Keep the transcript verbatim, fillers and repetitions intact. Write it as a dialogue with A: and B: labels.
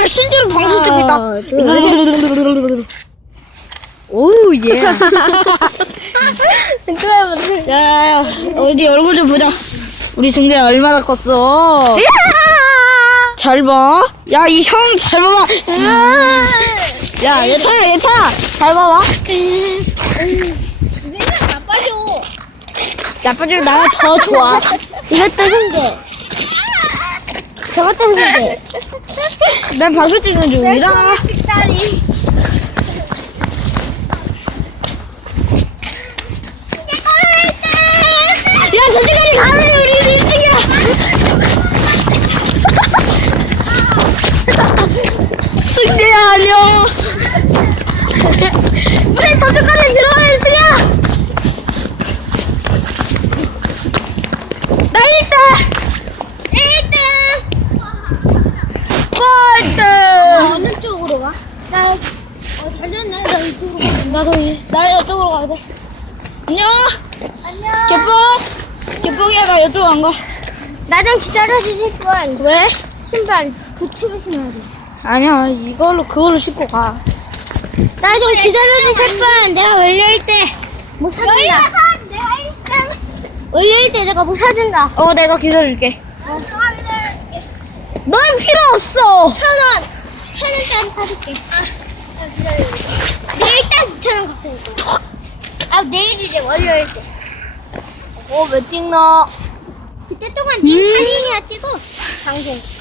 A: 실제로 방송 중이다.
B: 오우 예.
A: 야야야 어디 얼굴 좀 보자.
B: 우리 증대 얼마나 컸어?
A: 잘 봐. 야 이 형 잘 봐봐.
B: 야 예찬아 예찬아 잘 봐봐.
C: 내가 나빠져.
A: 나빠지면 나는 더 좋아.
C: 이것도 흥대. 저것도 흥대.
A: 난 방송 찍는 중이다.
C: 빅다리.
A: 야 저지간이 가면 우리 일 등이야. 승재야 안녕.
C: 우리 저쪽까지 들어가 일 등이야.
A: 나 일 등.
C: 일 등.
A: 꼴등.
C: 어느 쪽으로 가? 나, 어, 잘 됐네. 나 이쪽으로 가. 나도, 이- 나 이쪽으로 가야 돼.
A: 안녕.
C: 안녕.
A: 개뽕. 개뽕이야 나 이쪽 안 가.
C: 나 좀 기다려주실 분.
A: 왜?
C: 신발 부츠를 신어야 돼.
A: 아니야 이걸로 그걸로 신고 가.
C: 나 좀 기다려주실 분. 내가 월요일 때 못 사준다. 내가 일 등. 월요일 때 내가 못 사준다.
A: 어 내가 기다려줄게.
C: 어.
A: 넌 필요 없어.
C: 천 원. 천 원짜리 사줄게. 아, 나 기다려. 내일 딱 이천 원 갖고 올 거야. 아, 내일이래, 월요일 때.
A: 어 왜 찍나?
C: 그때 동안 네 사진이나 찍어. 방송.